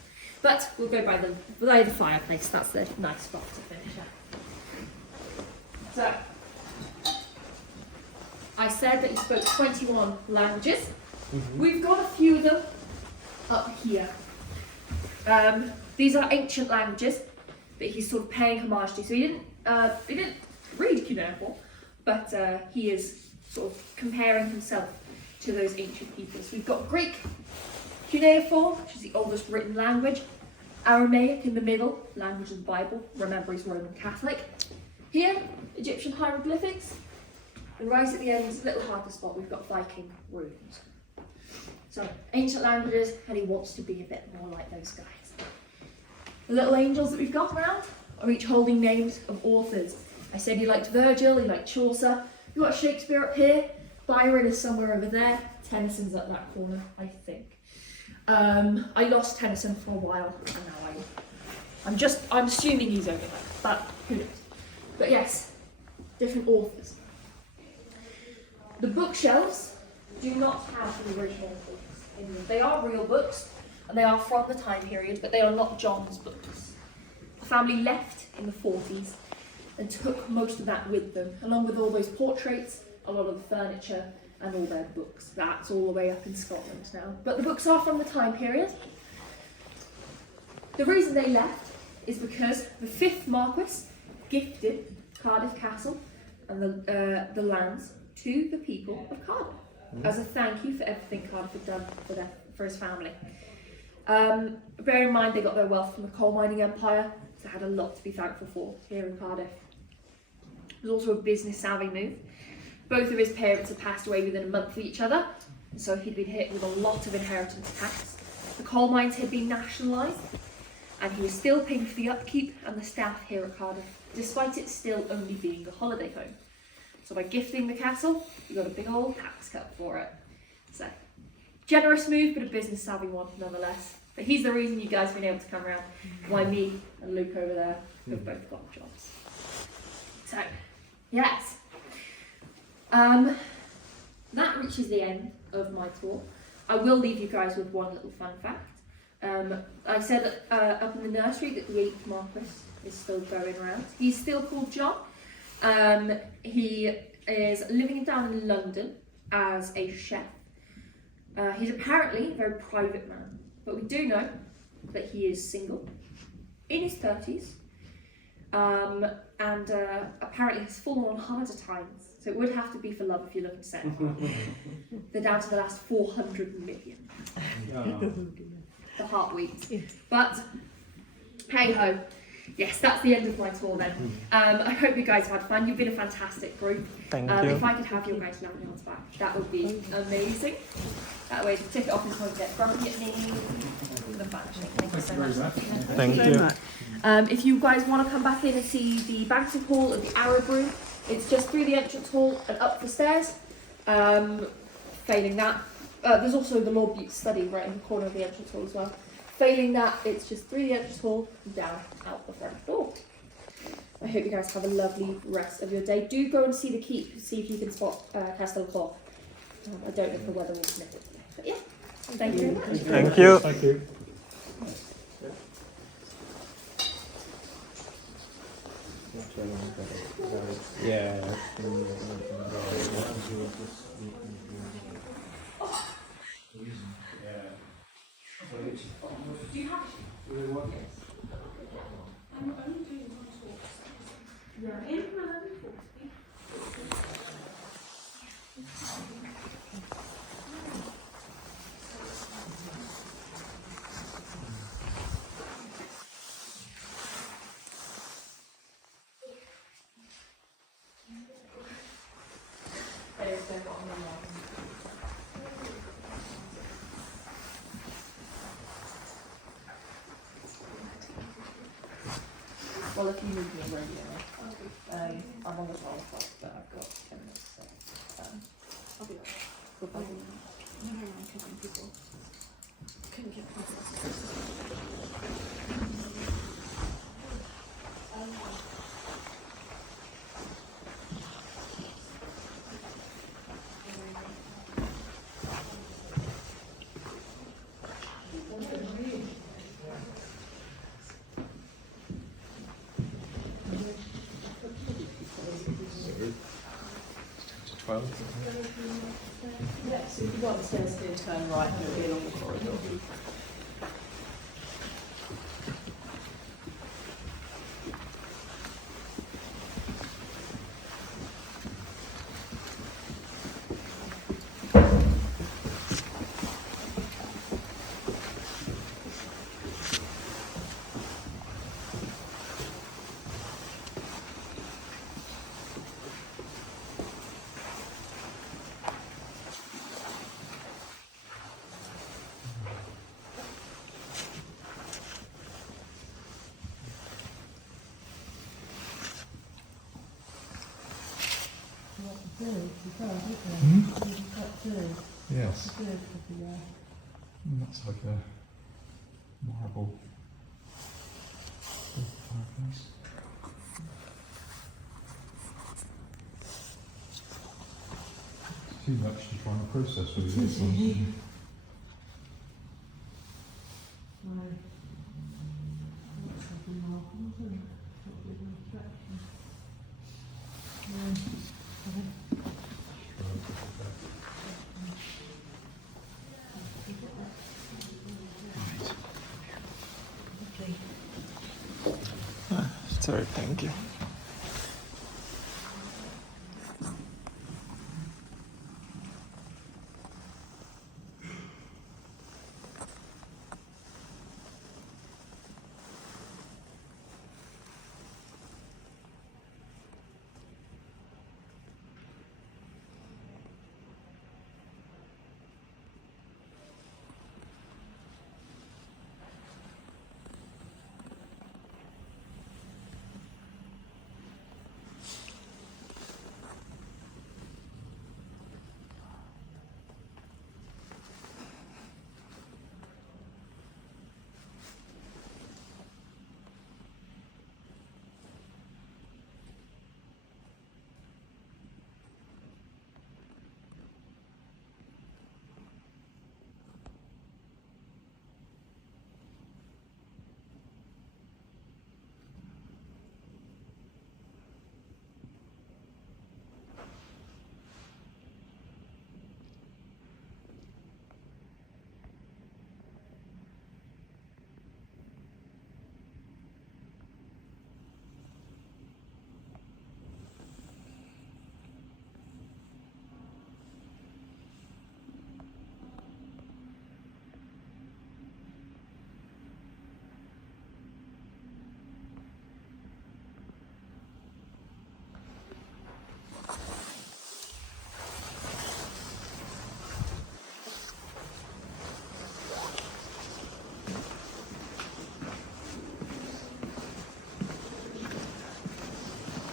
But we'll go by the fireplace, that's the nice spot to finish at. So, I said that you spoke 21 languages. We've got a few of them up here. These are ancient languages that he's sort of paying homage to. So he didn't read cuneiform, but he is sort of comparing himself to those ancient peoples. We've got Greek cuneiform, which is the oldest written language. Aramaic in the middle, language of the Bible. Remember, he's Roman Catholic. Here, Egyptian hieroglyphics. And right at the end, it's a little hard to spot, we've got Viking runes. So, ancient languages, and he wants to be a bit more like those guys. The little angels that we've got around are each holding names of authors. I said he liked Virgil, he liked Chaucer. You've got Shakespeare up here. Byron is somewhere over there. Tennyson's at that corner, I think. I lost Tennyson for a while, and now I'm assuming he's over there, but who knows. But yes, different authors. The bookshelves do not have the original books in them. They are real books, and they are from the time period, but they are not John's books. The family left in the 40s and took most of that with them, along with all those portraits, a lot of the furniture, and all their books. That's all the way up in Scotland now. But the books are from the time period. The reason they left is because the 5th Marquess gifted Cardiff Castle and the lands to the people of Cardiff as a thank you for everything Cardiff had done for his family. Bear in mind they got their wealth from the coal mining empire, so they had a lot to be thankful for here in Cardiff. It was also a business savvy move. Both of his parents had passed away within a month of each other, so he'd been hit with a lot of inheritance tax. The coal mines had been nationalised, and he was still paying for the upkeep and the staff here at Cardiff, despite it still only being a holiday home. So by gifting the castle, he got a big old tax cut for it. So, generous move, but a business savvy one nonetheless. But he's the reason you guys have been able to come around, why me and Luke over there have both got jobs. So, yes. That reaches the end of my tour. I will leave you guys with one little fun fact. I said up in the nursery that the 8th Marquess is still going around. He's still called John. He is living down in London as a chef. He's apparently a very private man, but we do know that he is single, in his 30s, and apparently has fallen on harder times. So it would have to be for love if you're looking to set it. They're down to the last 400 million. The heart weeps. But hey ho. Yes, that's the end of my tour then. I hope you guys have had fun. You've been a fantastic group. Thank you. If I could have your guys' lanyards back, that would be amazing. That way, take it off and point get grumpy at me. Thank you so much. Thank you. If you guys want to come back in and see the banqueting hall and the Arab room, it's just through the entrance hall and up the stairs. Failing that, there's also the Law Butte study right in the corner of the entrance hall as well. Failing that, it's just through the entrance hall and down out the front door. I hope you guys have a lovely rest of your day. Do go and see the keep, see if you can spot Castle Clock. I don't know if the weather will permit it today, but yeah. Thank you very much. Thank you. Thank you. Yeah. Do you have I'm only doing one talk. Yeah. In my level 40. Well, if you need me a radio, I'm on the 12 o'clock, but I've got 10 minutes, so I'll be right. Goodbye. People couldn't get Yeah, so if you go upstairs, turn right and it'll be along the corridor. Yes. That's like a marble fireplace. Too much to try and process with this one. Sorry, thank you.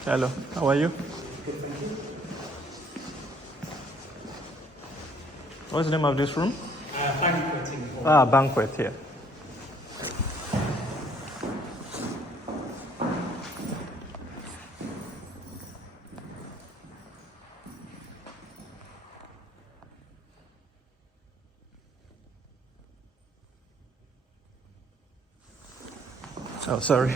Hello, how are you? What's the name of this room? Banqueting hall. Ah, banquet here. Oh, sorry.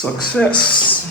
Success.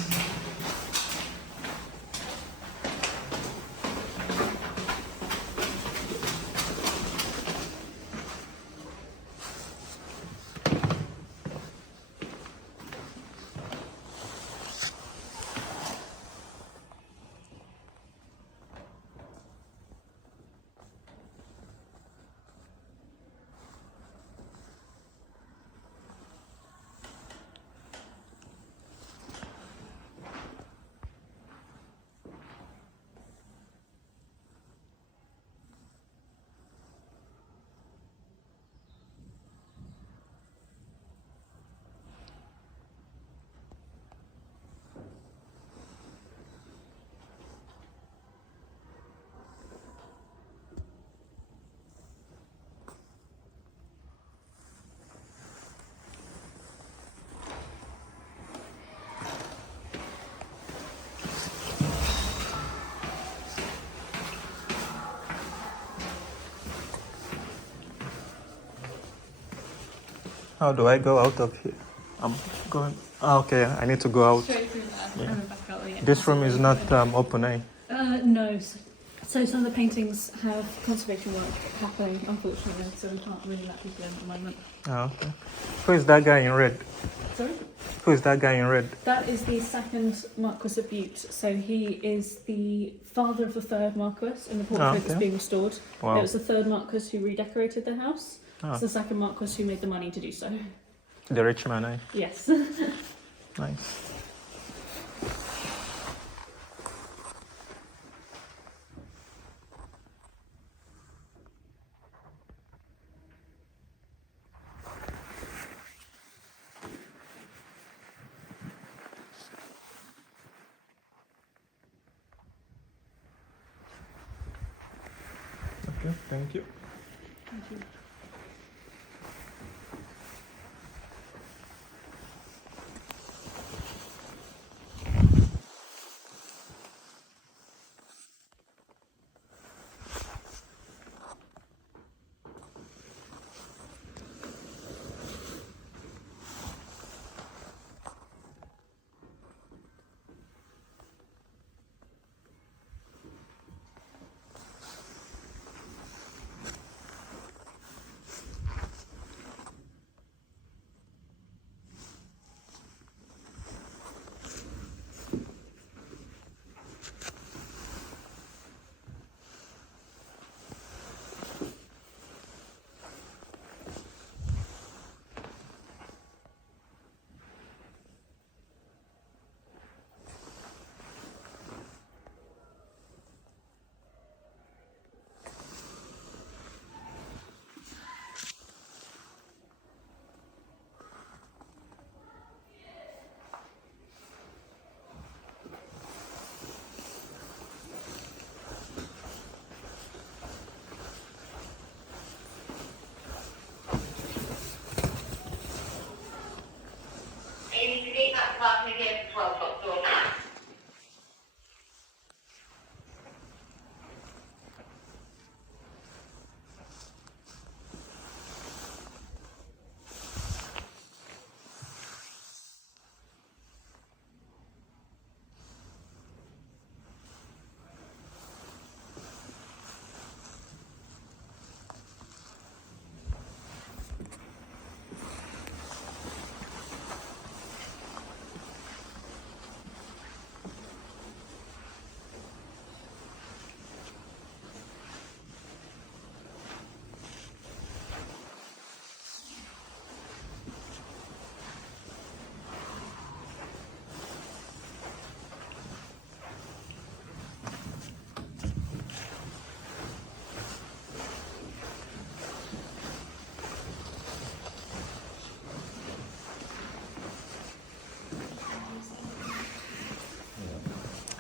How do I go out of here? I'm going. Okay, I need to go out. Straight through there Yeah. and then back out again. This room is not open, eh? No. So some of the paintings have conservation work happening, unfortunately, so we can't really let people in at the moment. Oh, okay. Who is that guy in red? Sorry? Who is that guy in red? That is the second Marquis of Bute. So he is the father of the third Marquis in the portrait that's okay. being restored. Wow. It was the third Marquis who redecorated the house. Ah. It's the second Marquis who made the money to do so. The rich man, eh? Yes. Nice. Okay, thank you. Thank you. You need to get that parking again for 12 o'clock door now.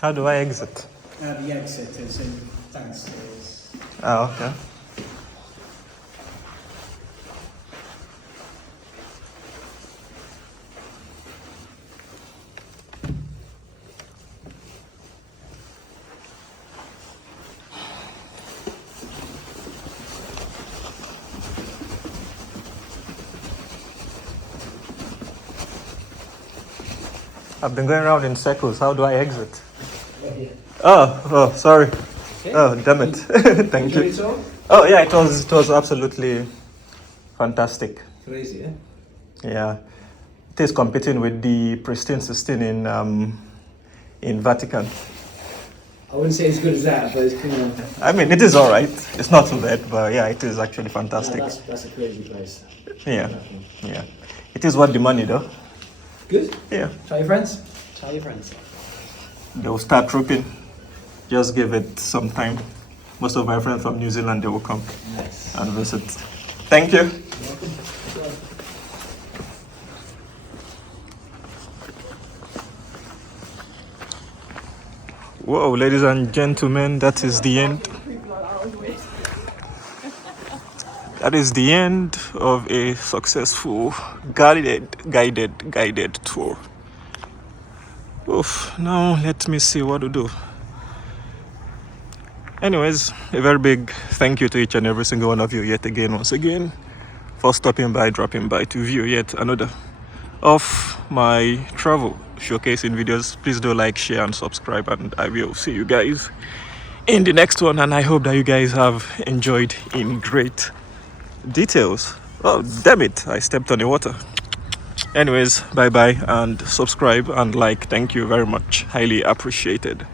How do I exit? The exit is in downstairs. Oh, okay. I've been going around in circles. How do I exit? Oh, sorry. Oh, damn it. Thank you. Oh, yeah, it was absolutely fantastic. Crazy, eh? Yeah. It is competing with the Pristine Sistine in Vatican. I wouldn't say as good as that, but it's cool. I mean, it is all right. It's not too bad, but yeah, it is actually fantastic. That's a crazy place. Yeah, yeah. It is worth the money, though. Good. Yeah. Tell your friends. Tell your friends. They'll start trooping. Just give it some time. Most of my friends from New Zealand, they will come Nice. and visit. Thank you. Whoa, ladies and gentlemen, that is the end. That is the end of a successful guided tour. Oof, now let me see what to do. Anyways, a very big thank you to each and every single one of you yet again, once again, for stopping by, dropping by to view yet another of my travel showcasing videos. Please do like, share and subscribe, and I will see you guys in the next one, and I hope that you guys have enjoyed in great details. Oh, damn it, I stepped on the water. Anyways, bye bye, and subscribe and like. Thank you very much, highly appreciated.